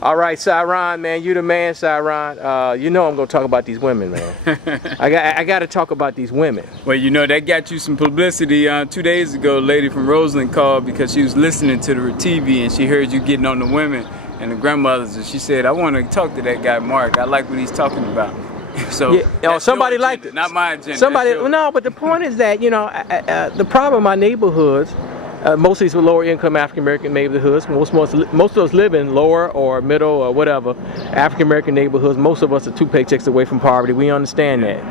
All right, Syron, man, you the man, Syron. You know I'm gonna talk about these women, man. I got to talk about these women. Well, you know, that got you some publicity. 2 days ago, a lady from Roseland called because she was listening to the TV and she heard you getting on the women and the grandmothers, and she said, I want to talk to that guy, Mark. I like what he's talking about. So yeah, somebody liked it. Not my agenda. Somebody, no, but the point is that, you know, the problem in my neighborhoods, most of these were lower income African American neighborhoods. Most of us live in lower or middle or whatever African American neighborhoods. Most of us are 2 paychecks away from poverty. We understand that.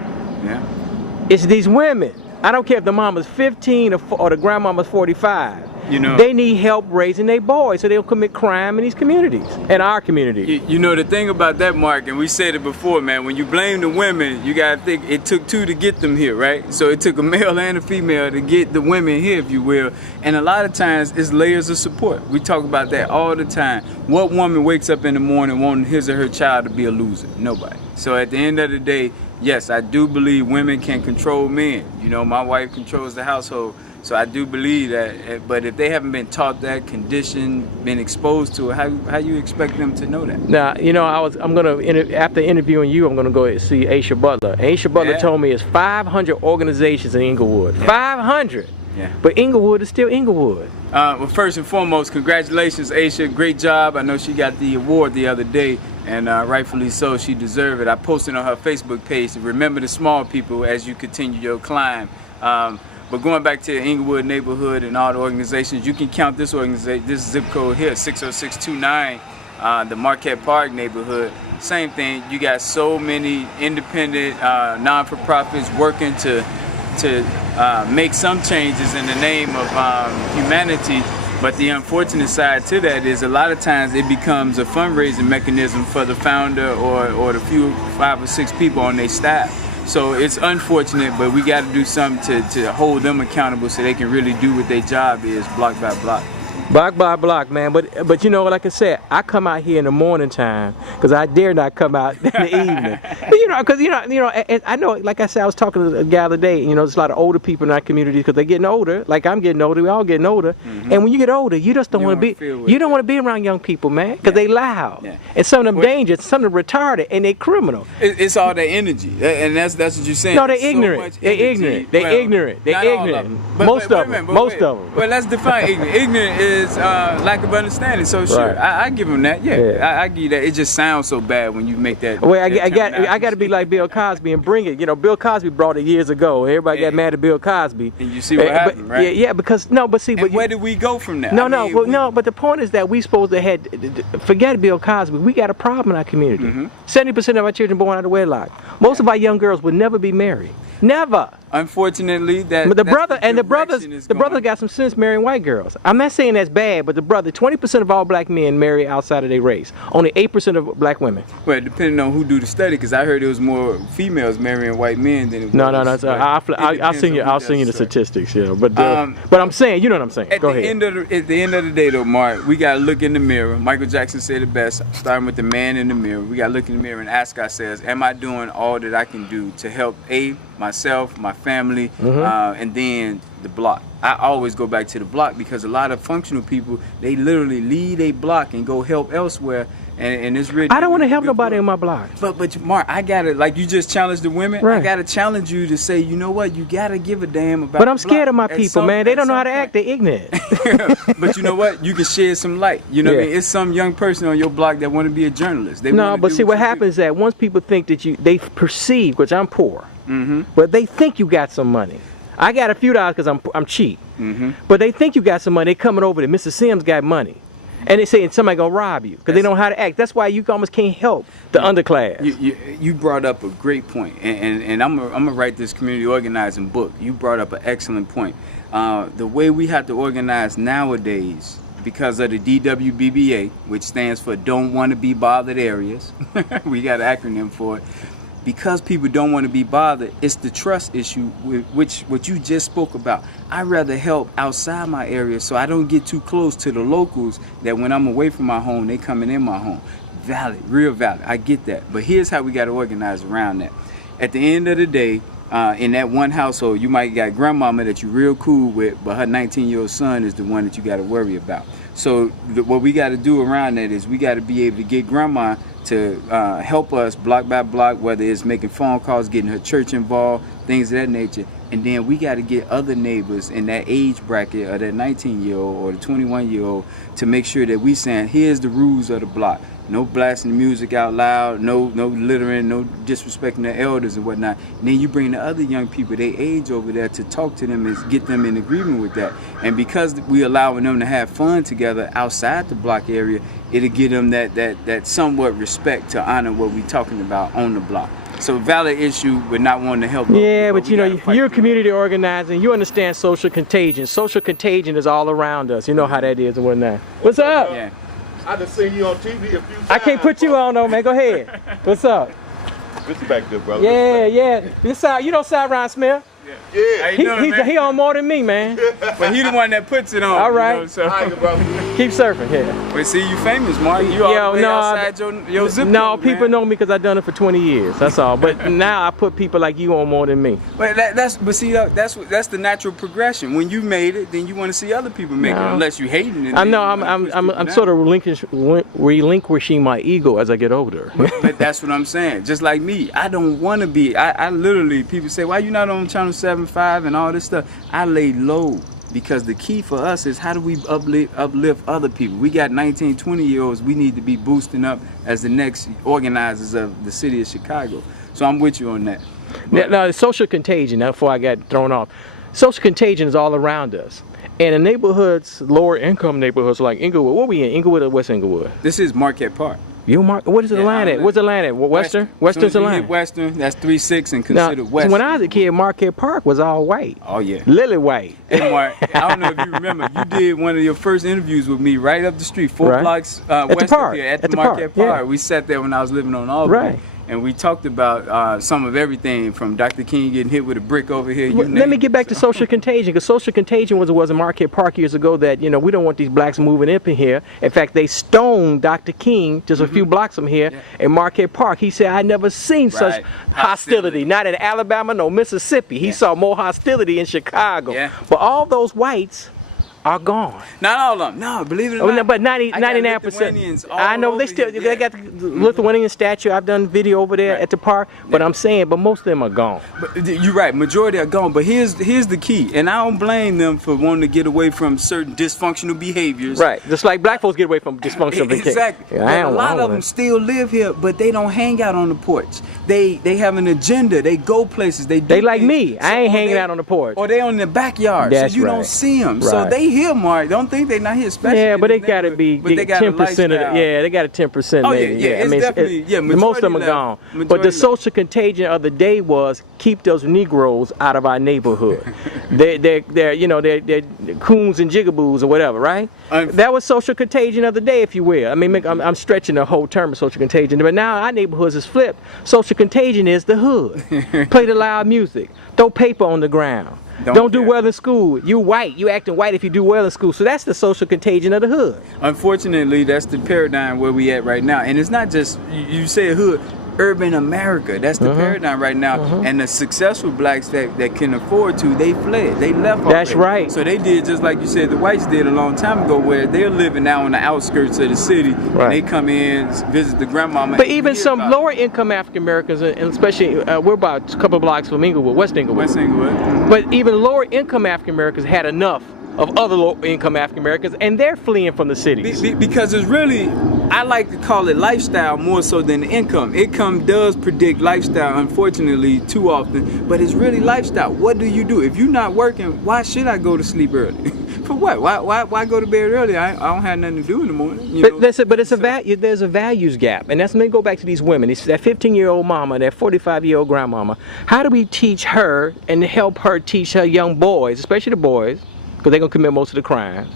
Yeah. It's these women. I don't care if the mama's 15 or the grandmama's 45. You know, they need help raising their boys so they don't commit crime in these communities, in our community. You know, the thing about that, Mark, and we said it before, man, when you blame the women, you gotta think it took 2 to get them here, right? So it took a male and a female to get the women here, if you will. And a lot of times it's layers of support. We talk about that all the time. What woman wakes up in the morning wanting his or her child to be a loser? Nobody. So at the end of the day, yes, I do believe women can control men. You know, my wife controls the household. So I do believe that, but if they haven't been taught that, conditioned, been exposed to it, how you expect them to know that? Now, you know, after interviewing you, I'm gonna go see Aisha Butler. Aisha Butler told me it's 500 organizations in Inglewood. 500. Yeah. But Inglewood is still Inglewood. Well, first and foremost, congratulations, Aisha. Great job. I know she got the award the other day, and rightfully so. She deserved it. I posted on her Facebook page to remember the small people as you continue your climb. But going back to the Inglewood neighborhood and all the organizations, you can count this organization, this zip code here, 60629, the Marquette Park neighborhood. Same thing. You got so many independent non-for-profits working to make some changes in the name of humanity. But the unfortunate side to that is a lot of times it becomes a fundraising mechanism for the founder or the few 5 or 6 people on their staff. So it's unfortunate, but we got to do something to hold them accountable so they can really do what their job is, block by block. Block by block, man. But you know, like I said, I come out here in the morning time because I dare not come out in the evening. But you know, because you know, I know, like I said, I was talking to a guy the other day. You know, there's a lot of older people in our community because they're getting older. Like I'm getting older, we all getting older. And when you get older, you just don't want to be. You don't want to be around young people, man, because they loud. And some of them dangerous, some of them retarded, and they criminal. It's all that energy, and that's what you're saying. No, they're ignorant. They're ignorant. They're ignorant. They're ignorant. Most of them. Most of them. Well, let's define ignorant. Ignorant is lack of understanding. So sure, I give him that. Yeah, I give you that. It just sounds so bad when you make that. Well, I got to be like Bill Cosby and bring it. You know, Bill Cosby brought it years ago. Everybody got mad at Bill Cosby. And you see what happened, right? Yeah, because where did we go from that? No, but the point is that we supposed to forget Bill Cosby. We got a problem in our community. 70% of our children born out of wedlock. Most of our young girls would never be married. Never. Unfortunately, the brother got some sense marrying white girls. I'm not saying that's bad, but the brother, 20% of all black men marry outside of their race. Only 8% of black women. Well, depending on who do the study, because I heard it was more females marrying white men than it was. No. I'll send you the statistics. Yeah, but I'm saying, you know what I'm saying. Go ahead. At the end of the day, though, Mark, we gotta look in the mirror. Michael Jackson said it best, starting with the man in the mirror. We gotta look in the mirror and ask ourselves, am I doing all that I can do to help myself, my family, and then the block. I always go back to the block because a lot of functional people, they literally leave a block and go help elsewhere, and it's really. I don't want to help nobody on my block. But Mark, I gotta, like you just challenged the women. Right. I gotta challenge you to say, you know what, you gotta give a damn about. But I'm scared of my people, man. They don't know how to act. They're ignorant. But you know what? You can shed some light. You know what I mean? It's some young person on your block that want to be a journalist. But see what happens is that once people think that they perceive, which I'm poor. But they think you got some money. I got a few dollars because I'm cheap. But they think you got some money. They coming over to Mr. Sims got money. And they saying somebody gonna rob you because they don't know how to act. That's why you almost can't help the underclass. You brought up a great point, and I'm gonna write this community organizing book. You brought up an excellent point. The way we have to organize nowadays, because of the DWBBA, which stands for Don't Want to Be Bothered Areas. We got an acronym for it. Because people don't want to be bothered, it's the trust issue, which what you just spoke about. I'd rather help outside my area so I don't get too close to the locals that when I'm away from my home, they coming in my home. Valid, real valid, I get that. But here's how we got to organize around that. At the end of the day, in that one household, you might got grandmama that you're real cool with, but her 19-year-old son is the one that you got to worry about. So what we got to do around that is we got to be able to get grandma to help us block by block, whether it's making phone calls, getting her church involved, things of that nature. And then we got to get other neighbors in that age bracket of that 19-year-old or the 21-year-old to make sure that we saying, here's the rules of the block. No blasting music out loud, no littering, no disrespecting the elders and whatnot. And then you bring the other young people, they age over there, to talk to them and get them in agreement with that. And because we allowing them to have fun together outside the block area, it'll give them that somewhat respect to honor what we talking about on the block. So valid issue with not wanting to help. Yeah, but you know, you're a community organizer. You understand social contagion. Social contagion is all around us. You know how that is and whatnot. What's up? Yeah. I just seen you on TV a few times. I can't put you on though, man. Go ahead. What's up? This is back good, brother. Yeah. This you know Syron Smith? Yeah. He on more than me, man. But he the one that puts it on. All right. You know, so. Hi, good brother. Keep surfing, yeah. But see, you famous, Mark. You all the way outside your zip No, code, people man. know me because I've done it for 20 years. That's all. But now I put people like you on more than me. But that's the natural progression. When you made it, then you want to see other people make it. Unless you hating it. I know I'm sort of relinquishing my ego as I get older. But that's what I'm saying. Just like me, I don't want to be. I literally, people say, why you not on channel 7-5 and all this stuff? I lay low. Because the key for us is how do we uplift other people. We got 19, 20-year-olds we need to be boosting up as the next organizers of the city of Chicago. So I'm with you on that. Now, social contagion, before I got thrown off, social contagion is all around us. And in neighborhoods, lower income neighborhoods like Inglewood, what are we in, Inglewood or West Inglewood? This is Marquette Park. What is the line at? What's the line at? Western? Western's the line. Western, that's 3-6 and considered Western. So when I was a kid, Marquette Park was all white. Oh yeah. Lily white. Hey Mark, I don't know if you remember, you did one of your first interviews with me right up the street, 4 blocks west of here at the Marquette Park. Yeah. We sat there when I was living on Albany. Right. And we talked about some of everything from Dr. King getting hit with a brick over here. Let me get back to social contagion, because social contagion was in Marquette Park years ago that, you know, we don't want these blacks moving up in here. In fact, they stoned Dr. King just a few blocks from here in Marquette Park. He said, I never seen such hostility, not in Alabama, no Mississippi. He saw more hostility in Chicago. Yeah. But all those whites are gone. Not all of them. No, believe it or not. But 99%. I know they got the Lithuanian statue. I've done video over there at the park. But I'm saying, but most of them are gone. But you're right. Majority are gone. But here's the key. And I don't blame them for wanting to get away from certain dysfunctional behaviors. Right. Just like black folks get away from dysfunctional behaviors. Exactly. Yeah, a lot of them still live here, but they don't hang out on the porch. They have an agenda. They go places. They like me. I ain't hanging out on the porch. Or they on the backyard. That's so you don't see them. Right. So they here, Mark. Don't think they not here especially. Yeah, but they gotta be 10% of it. Yeah, they got a 10%. Oh yeah. I mean, definitely, most of them are gone. But the social contagion of the day was keep those Negroes out of our neighborhood. they're coons and jigaboos or whatever, right? That was social contagion of the day, if you will. I mean, I'm stretching the whole term of social contagion, but now our neighborhoods is flipped. Social contagion is the hood. Play the loud music. Throw paper on the ground. Don't do well in school. You white. You acting white if you do well in school. So that's the social contagion of the hood. Unfortunately, that's the paradigm where we at right now. And it's not just, you say a hood, urban America. That's the paradigm right now. And the successful blacks that can afford to, they fled. They left already. That's right. So they did just like you said the whites did a long time ago, where they're living now on the outskirts of the city. And they come in, visit the grandmama. But even some lower income African Americans, and especially we're about a couple blocks from Inglewood, West Inglewood. West Inglewood. But even lower income African Americans had enough of other low income African Americans, and they're fleeing from the cities. Because it's really, I like to call it lifestyle more so than income. Income does predict lifestyle, unfortunately, too often, but it's really lifestyle. What do you do? If you're not working, why should I go to sleep early? For what? Why go to bed early? I don't have nothing to do in the morning. There's a values gap, and let me go back to these women. It's that 15-year-old mama, that 45-year-old grandmama. How do we teach her and help her teach her young boys, especially the boys, because they're going to commit most of the crimes,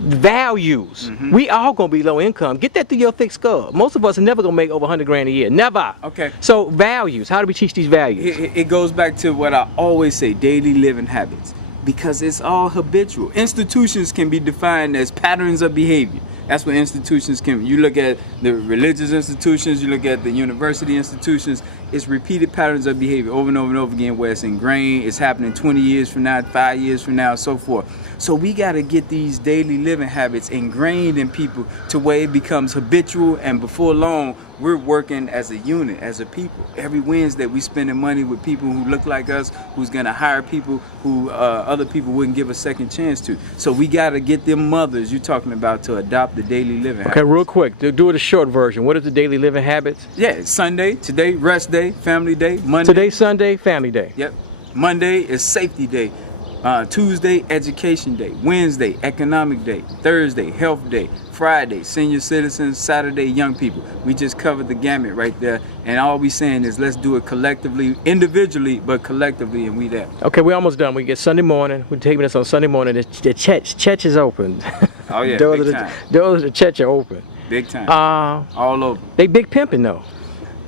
values? We all going to be low income. Get that through your thick skull. Most of us are never going to make over 100 grand a year. Never. Okay. So values. How do we teach these values? It goes back to what I always say, daily living habits. Because it's all habitual. Institutions can be defined as patterns of behavior. That's what institutions can. You look at the religious institutions, you look at the university institutions. It's repeated patterns of behavior over and over and over again, where it's ingrained. It's happening 20 years from now, 5 years from now, so forth. So we got to get these daily living habits ingrained in people to where it becomes habitual, and before long, we're working as a unit, as a people. Every Wednesday, we spending money with people who look like us, who's gonna hire people who other people wouldn't give a second chance to. So we gotta get them mothers you're talking about to adopt the daily living habits. Okay, real quick, do it a short version. What is the daily living habits? Yeah, it's Sunday, today, rest day, family day. Monday. Today, Sunday, family day. Yep. Monday is safety day. Tuesday, education day. Wednesday, economic day. Thursday, health day. Friday, senior citizens. Saturday, young people. We just covered the gamut right there. And all we saying is let's do it collectively, individually, but collectively, and we there. Okay, we're almost done. We get Sunday morning. We're taking this on Sunday morning. The church is open. Oh yeah, doors big time. Doors of the church are open. Big time. All over. They big pimping though.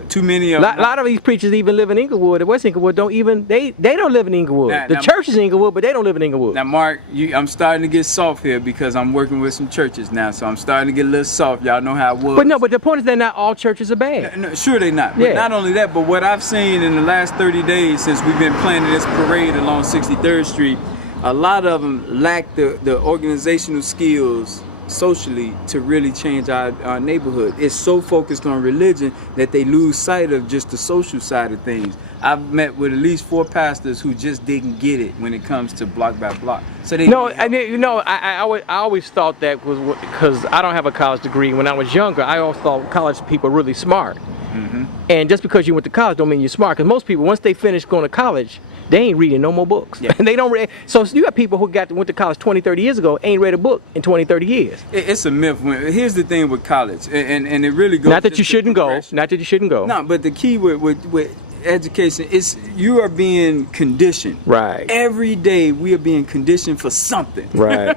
Too many of A lot of these preachers even live in Inglewood. The West Inglewood don't even, they don't live in Inglewood. The church is in Inglewood, but they don't live in Inglewood. Now, Mark, I'm starting to get soft here because I'm working with some churches now, so I'm starting to get a little soft. Y'all know how it was. But the point is that not all churches are bad. No, sure they not. Yeah. But not only that, but what I've seen in the last 30 days since we've been planning this parade along 63rd Street, a lot of them lack the organizational skills socially to really change our neighborhood. It's so focused on religion that they lose sight of just the social side of things. I've met with at least 4 pastors who just didn't get it when it comes to block by block. So they I always thought that was because I don't have a college degree. When I was younger, I always thought college people were really smart. Mm-hmm. And just because you went to college don't mean you're smart. Because most people, once they finish going to college, they ain't reading no more books. Yeah. And they don't read. So you got people who went to college 20, 30 years ago, ain't read a book in 20, 30 years. It's a myth. Here's the thing with college, and it really goes. Not that you shouldn't go. Not that you shouldn't go. No, but the key with education is you are being conditioned. Right. Every day we are being conditioned for something. Right.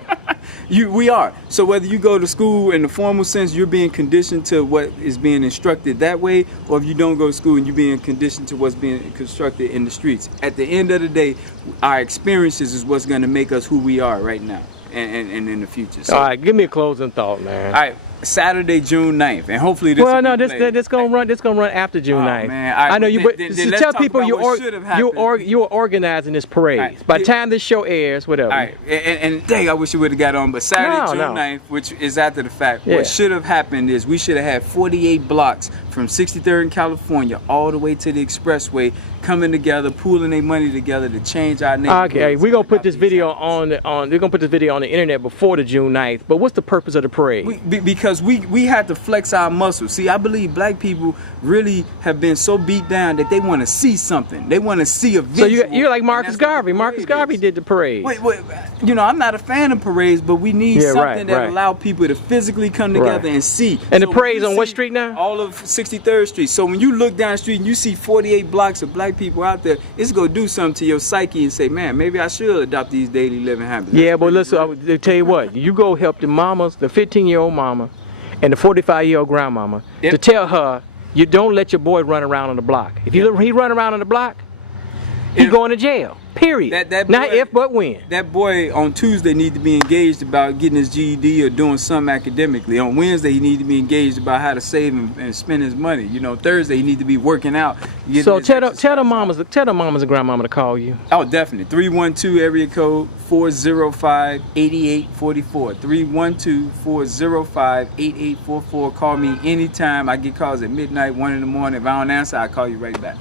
We are. So whether you go to school in the formal sense, you're being conditioned to what is being instructed that way, or if you don't go to school and you're being conditioned to what's being constructed in the streets. At the end of the day, our experiences is what's going to make us who we are right now and in the future. So, all right, give me a closing thought, man. All right. Saturday, June 9th, and hopefully this. Well, no, this gonna run after June 9th. Man, I know you, but tell people you're organizing this parade. Right. By the time this show airs, whatever. All right, and dang, I wish you would have got on, but Saturday, June 9th, which is after the fact, what should have happened is we should have had 48 blocks from 63rd in California all the way to the expressway coming together, pooling their money together to change our neighborhood. Okay, we're gonna put this video we're gonna put this video on the internet before the June 9th. But what's the purpose of the parade? Because we had to flex our muscles. See, I believe black people really have been so beat down that they want to see something. They want to see a visual. So you're like Marcus Garvey. Marcus Garvey did the parade. Wait, I'm not a fan of parades, but we need something that allow people to physically come together and see. And the parade's on what street now? All of 63rd Street. So when you look down the street and you see 48 blocks of black people out there, it's going to do something to your psyche and say, man, maybe I should adopt these daily living habits. Yeah, but listen, I'll tell you what. You go help the mamas, the 15-year-old mama, and the 45-year-old grandmama, to tell her you don't let your boy run around on the block. If he run around on the block, he going to jail. Period. That boy, not if, but when. That boy on Tuesday need to be engaged about getting his GED or doing something academically. On Wednesday, he need to be engaged about how to save and spend his money. You know, Thursday, he need to be working out. So tell the mamas and grandmama to call you. Oh, definitely. 312 area code 405-8844. 312-405-8844. Call me anytime. I get calls at midnight, 1 in the morning. If I don't answer, I'll call you right back.